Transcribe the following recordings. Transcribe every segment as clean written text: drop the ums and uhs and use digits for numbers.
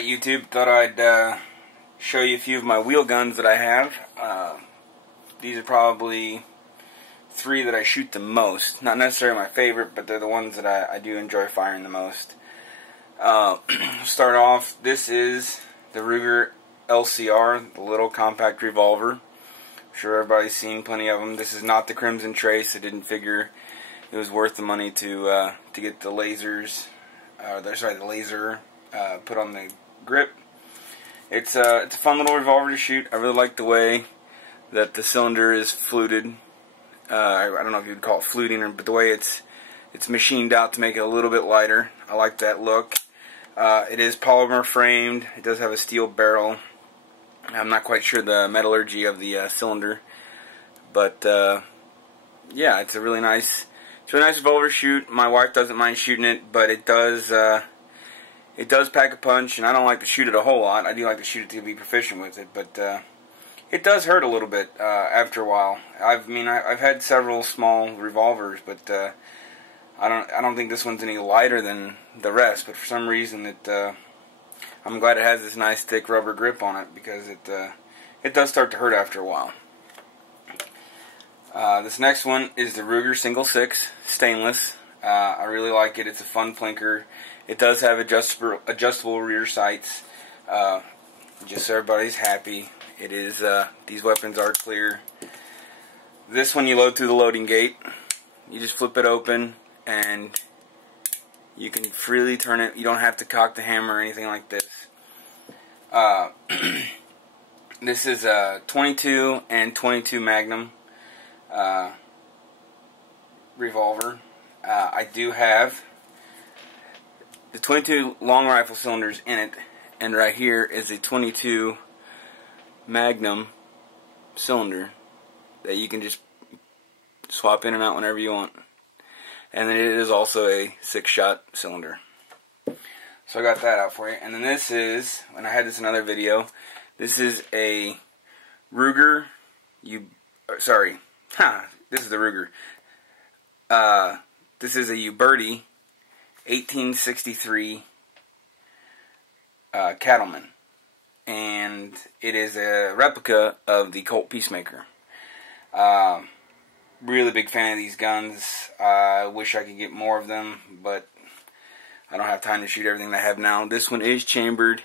Alright, YouTube, thought I'd show you a few of my wheel guns that I have. These are probably three that I shoot the most. Not necessarily my favorite, but they're the ones that I do enjoy firing the most. Start off, this is the Ruger LCR, the little compact revolver. I'm sure everybody's seen plenty of them. This is not the Crimson Trace. I didn't figure it was worth the money to get the lasers, the laser put on the grip. It's a fun little revolver to shoot. I really like the way that the cylinder is fluted. I don't know if you'd call it fluting, but the way it's machined out to make it a little bit lighter. I like that look. It is polymer framed. It does have a steel barrel. I'm not quite sure the metallurgy of the cylinder, but yeah, it's a really nice revolver to shoot. My wife doesn't mind shooting it, but it does pack a punch, and I don't like to shoot it a whole lot. I do like to shoot it to be proficient with it, but it does hurt a little bit after a while. I've had several small revolvers, but I don't think this one's any lighter than the rest. But for some reason, I'm glad it has this nice thick rubber grip on it, because it does start to hurt after a while. This next one is the Ruger Single 6 stainless. I really like it. It's a fun plinker. It does have adjustable rear sights. Just so everybody's happy, it is. These weapons are clear. This one you load through the loading gate. You just flip it open, and you can freely turn it. You don't have to cock the hammer or anything like this. This is a 22 and 22 Magnum revolver. I do have the 22 long rifle cylinders in it, and right here is a 22 Magnum cylinder that you can just swap in and out whenever you want. And then it is also a 6-shot cylinder. So I got that out for you. And then this is, and I had this in another video, this is a Ruger, this is the Ruger. This is a Uberti 1863 Cattleman, and it is a replica of the Colt Peacemaker. Really big fan of these guns. I wish I could get more of them, but I don't have time to shoot everything I have now. This one is chambered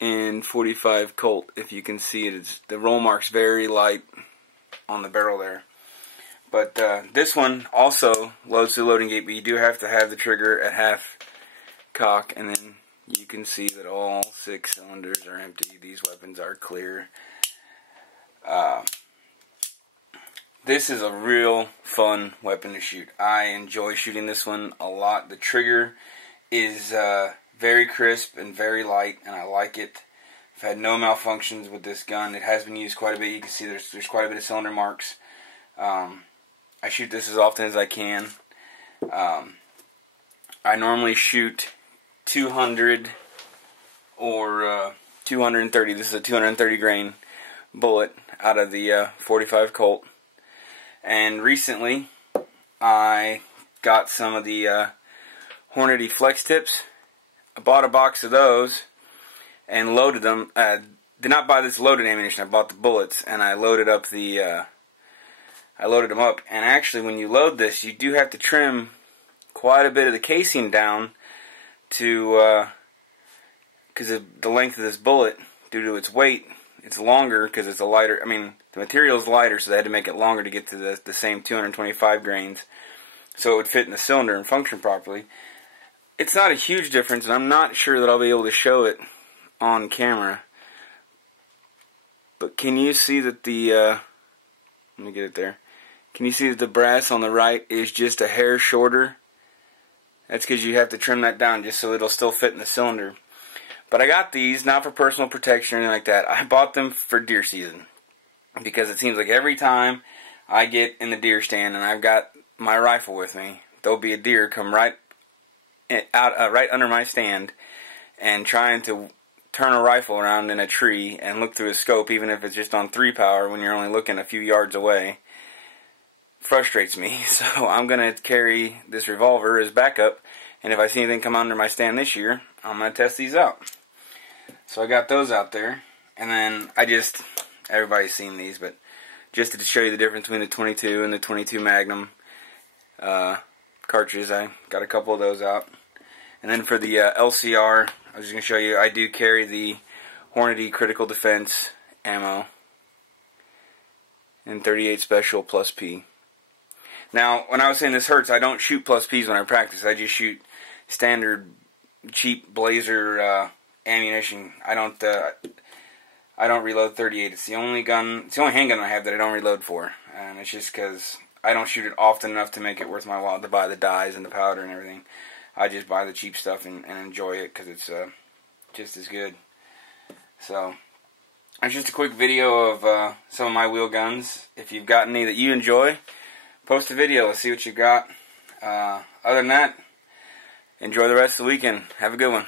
in 45 Colt. If you can see it, the roll mark's very light on the barrel there. But this one also loads through the loading gate, but you do have to have the trigger at half cock, and then you can see that all 6 cylinders are empty. These weapons are clear. This is a real fun weapon to shoot. I enjoy shooting this one a lot. The trigger is very crisp and very light, and I like it. I've had no malfunctions with this gun. It has been used quite a bit. You can see there's quite a bit of cylinder marks. I shoot this as often as I can. I normally shoot 200 or 230. This is a 230 grain bullet out of the 45 Colt. And recently, I got some of the Hornady Flex Tips. I bought a box of those and loaded them. Did not buy this loaded ammunition. I bought the bullets, and I loaded up I loaded them up. And actually, when you load this, you do have to trim quite a bit of the casing down to, because the length of this bullet, due to its weight, it's longer because it's a lighter. I mean, the material is lighter, so they had to make it longer to get to the same 225 grains, so it would fit in the cylinder and function properly. It's not a huge difference, and I'm not sure that I'll be able to show it on camera. But can you see that the let me get it there. Can you see that the brass on the right is just a hair shorter? That's because you have to trim that down just so it'll still fit in the cylinder. But I got these not for personal protection or anything like that. I bought them for deer season, because it seems like every time I get in the deer stand and I've got my rifle with me, there'll be a deer come right under my stand and trying to turn a rifle around in a tree and look through a scope, even if it's just on 3 power when you're only looking a few yards away. Frustrates me. So I'm going to carry this revolver as backup, and if I see anything come under my stand this year, I'm going to test these out. So I got those out there. And then everybody's seen these, but just to show you the difference between the 22 and the 22 Magnum cartridges, I got a couple of those out. And then for the LCR, I was just going to show you, I do carry the Hornady Critical Defense ammo in 38 Special plus P. Now, when I was saying this hurts, I don't shoot plus Ps when I practice. I just shoot standard cheap Blazer ammunition. I don't reload 38. It's the only handgun I have that I don't reload for, and it's just because I don't shoot it often enough to make it worth my while to buy the dyes and the powder and everything. I just buy the cheap stuff and enjoy it because it's just as good. So, it's just a quick video of some of my wheel guns. If you've got any that you enjoy, post a video. Let's see what you got. Other than that, enjoy the rest of the weekend. Have a good one.